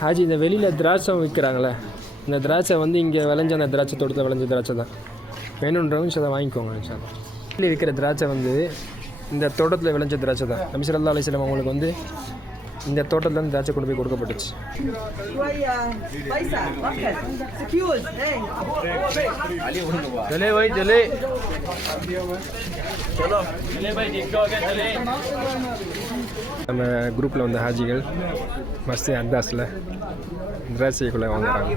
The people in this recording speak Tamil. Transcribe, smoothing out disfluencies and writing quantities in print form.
ஹாஜி, இந்த வெளியில் திராட்சை விற்கிறாங்களே, இந்த திராட்சை வந்து இங்கே விளைஞ்ச அந்த திராட்சை தோட்டத்தில் விளைஞ்ச திராட்சை தான். வேணுன்றவங்க அதை வாங்கிக்கோங்க. வெளியில் விற்கிற திராட்சை வந்து இந்த தோட்டத்தில் விளைஞ்ச திராட்சை தான். நபி ஸல்லல்லாஹு அலைஹி வஸல்லம் அவங்களுக்கு வந்து இந்த தோட்டத்தில் தான் திராட்சை கொண்டு போய் கொடுக்கப்பட்டுச்சு. நம்ம குரூப்பில் வந்த ஹாஜிகள் மஸ்தி அந்தாஸில் திராட்சைக்குள்ளே வாங்குறாங்க.